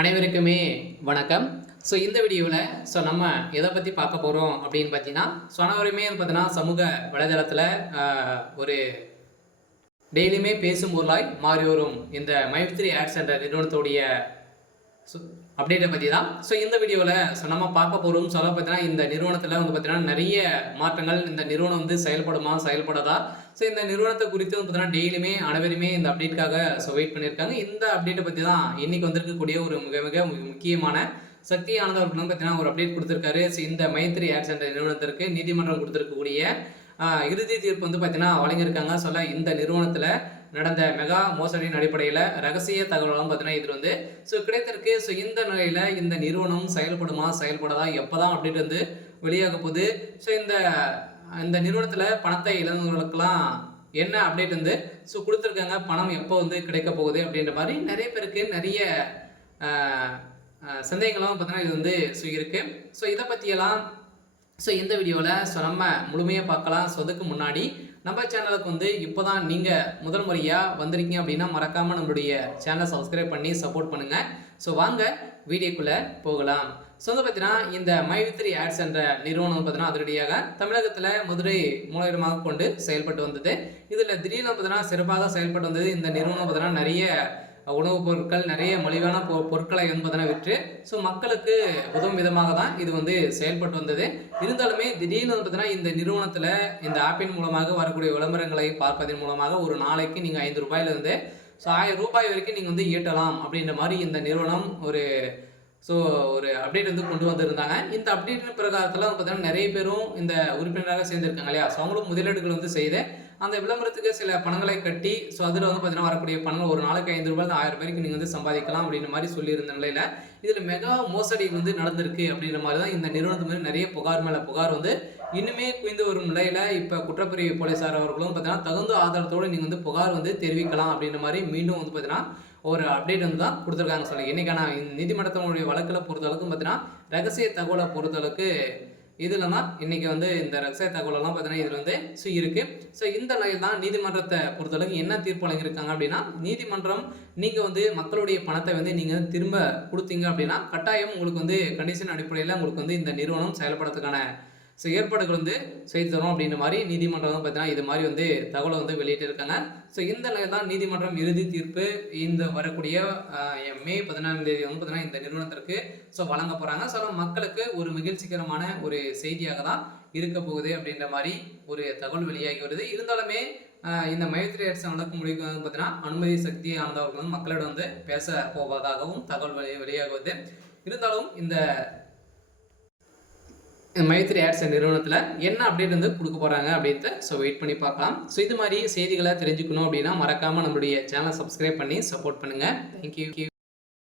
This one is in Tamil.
அனைவருக்குமே வணக்கம். இந்த வீடியோவில் நம்ம எதை பற்றி பார்க்க போகிறோம் அப்படின்னு பார்த்தீங்கன்னா, அனைவருமே பார்த்தீங்கன்னா சமூக வலைதளத்தில் ஒரு டெய்லியுமே பேசும் பொருளாய் மாறி வரும் இந்த மைத்ரி ஆட்ஸ் என்ற நிறுவனத்துடைய அப்டேட்டை பற்றி தான் இந்த வீடியோவில் நம்ம பார்க்க போகிறோம். பார்த்தீங்கன்னா இந்த நிறுவனத்தில் பார்த்தீங்கன்னா நிறைய மாற்றங்கள். இந்த நிறுவனம் செயல்படுமா செயல்படாதா, இந்த நிறுவனத்தை குறித்து பார்த்தீங்கன்னா டெய்லியுமே அனைவருமே இந்த அப்டேட்டுக்காக வெயிட் பண்ணியிருக்காங்க. இந்த அப்டேட்டை பற்றி தான் இன்னைக்கு வந்திருக்கக்கூடிய ஒரு மிக மிக முக்கியமான சக்தி ஆனந்த் அவர்கள் பார்த்தீங்கன்னா ஒரு அப்டேட் கொடுத்துருக்காரு. இந்த மைத்ரி ஆட்ஸ் என்ற நிறுவனத்திற்கு நீதிமன்றம் கொடுத்துருக்கக்கூடிய இறுதி தீர்ப்பு பார்த்தீங்கன்னா வழங்கியிருக்காங்க. இந்த நிறுவனத்தில் நடந்த மெகா மோசடியின் அடிப்படையில் ரகசிய தகவலாம் பார்த்தீங்கன்னா இதில் கிடைத்திருக்கு. இந்த நிலையில் இந்த நிறுவனம் செயல்படுமா செயல்படாதா, எப்போ தான் அப்டேட் வெளியாக போகுது, இந்த இந்த நிறுவனத்தில் பணத்தை இழந்தவர்களுக்கெல்லாம் என்ன அப்டேட் கொடுத்துருக்காங்க, பணம் எப்போ கிடைக்க போகுது அப்படின்ற மாதிரி நிறைய பேருக்கு நிறைய சந்தேகங்களும் பார்த்தீங்கன்னா இது இருக்குது. இதை பற்றியெல்லாம் இந்த வீடியோவில் நம்ம முழுமையாக பார்க்கலாம். அதுக்கு முன்னாடி நம்ம சேனலுக்கு இப்போ தான் நீங்கள் முதல் முறையாக வந்திருக்கீங்க அப்படின்னா மறக்காமல் நம்மளுடைய சேனலை சப்ஸ்கிரைப் பண்ணி சப்போர்ட் பண்ணுங்கள். வாங்க வீடியோக்குள்ளே போகலாம். பார்த்தீங்கன்னா இந்த மைத்ரி ஆட்ஸ் என்ற நிறுவனம் பார்த்தீங்கன்னா அதிரடியாக தமிழகத்தில் மதுரை மூலமாக கொண்டு செயல்பட்டு வந்தது. இதில் திடீர்னு பார்த்தீங்கன்னா சிறப்பாக செயல்பட்டு வந்தது. இந்த நிறுவனம் பார்த்தீங்கன்னா நிறைய உணவுப் பொருட்கள், நிறைய மலிவான பொருட்களை பார்த்தீங்கன்னா விற்று மக்களுக்கு உதவும் விதமாக தான் இது செயல்பட்டு வந்தது. இருந்தாலுமே திடீர்னு பார்த்தீங்கன்னா இந்த நிறுவனத்தில் இந்த ஆப்பின் மூலமாக வரக்கூடிய விளம்பரங்களை பார்ப்பதன் மூலமாக ஒரு நாளைக்கு நீங்கள் 5 ரூபாயிலிருந்து 1000 ரூபாய் வரைக்கும் நீங்கள் ஈட்டலாம் அப்படின்ற மாதிரி இந்த நிறுவனம் ஒரு அப்டேட் கொண்டு வந்திருந்தாங்க. இந்த அப்டேட்டின் பிரகாரத்தில் பார்த்தீங்கன்னா நிறைய பேரும் இந்த உறுப்பினராக சேர்ந்திருக்காங்க இல்லையா. அவங்களும் முதலீடுகள் செய்து அந்த விளம்பரத்துக்கு சில பணங்களை கட்டி அதில் பார்த்தீங்கன்னா வரக்கூடிய பணங்கள் ஒரு நாளைக்கு 5 ரூபாய் 1000 பேருக்கு நீங்கள் சம்பாதிக்கலாம் அப்படின்ற மாதிரி சொல்லியிருந்த நிலையில் இதில் மெகா மோசடி நடந்திருக்கு அப்படின்ற மாதிரி தான் இந்த நிறுவனத்து மாதிரி நிறைய புகார் மேலே புகார் இன்னுமே குவிந்து வரும் நிலையில் இப்போ குற்றப்பிரிவு போலீசார் அவர்களும் பார்த்தீங்கன்னா தகுந்த ஆதாரத்தோடு நீங்கள் புகார் தெரிவிக்கலாம் அப்படின்ற மாதிரி மீண்டும் பார்த்தீங்கன்னா ஒரு அப்டேட் தான் கொடுத்துருக்காங்க. இன்னைக்கான நீதிமன்றத்தினுடைய வழக்கில் பொறுத்தளவுக்கு பார்த்தீங்கன்னா ரகசிய தகவலை பொறுத்தளவுக்கு இதில் தான் இன்றைக்கி இந்த ரகசிய தகவலெல்லாம் பார்த்தீங்கன்னா இதில் இருக்குது. இந்த நிலையில் தான் நீதிமன்றத்தை பொறுத்தளவுக்கு என்ன தீர்ப்பு வழங்கியிருக்காங்க அப்படின்னா, நீதிமன்றம் நீங்கள் மக்களுடைய பணத்தை நீங்கள் திரும்ப கொடுத்தீங்க அப்படின்னா கட்டாயம் உங்களுக்கு கண்டிஷன் அடிப்படையில் உங்களுக்கு இந்த நிறுவனம் செயல்படுறதுக்கான ஏற்பாடுகள் செய்து தரும் அப்படின்ற மாதிரி நீதிமன்றம் பார்த்தீங்கன்னா இது மாதிரி தகவலை வெளியிட்டிருக்காங்க. இந்த நிலையில் தான் நீதிமன்றம் இறுதி தீர்ப்பு இந்த வரக்கூடிய மே 14ஆம் தேதி பார்த்தீங்கன்னா இந்த நிறுவனத்திற்கு வழங்க போகிறாங்க. மக்களுக்கு ஒரு மகிழ்ச்சிகரமான ஒரு செய்தியாக தான் இருக்க போகுது அப்படின்ற மாதிரி ஒரு தகவல் வெளியாகி வருது. இருந்தாலுமே இந்த மைத்ரி ஆட்ஸ் நடக்கும் முடிவு பார்த்தீங்கன்னா அனுமதி சக்தி ஆனந்தவர்கள் மக்களிடம் பேச போவதாகவும் தகவல் வெளியாகுவது. இருந்தாலும் இந்த மைத்ரி ஆட்ஸ் நிறுவனத்தில் என்ன அப்டேட் கொடுக்க போகிறாங்க அப்படின்ட்டு வெயிட் பண்ணி பார்க்கலாம். இது மாதிரி செய்திகளை தெரிஞ்சுக்கணும் அப்படின்னா மறக்காமல் நம்மளுடைய சேனலை சப்ஸ்கிரைப் பண்ணி சப்போர்ட் பண்ணுங்கள். தேங்க்யூ.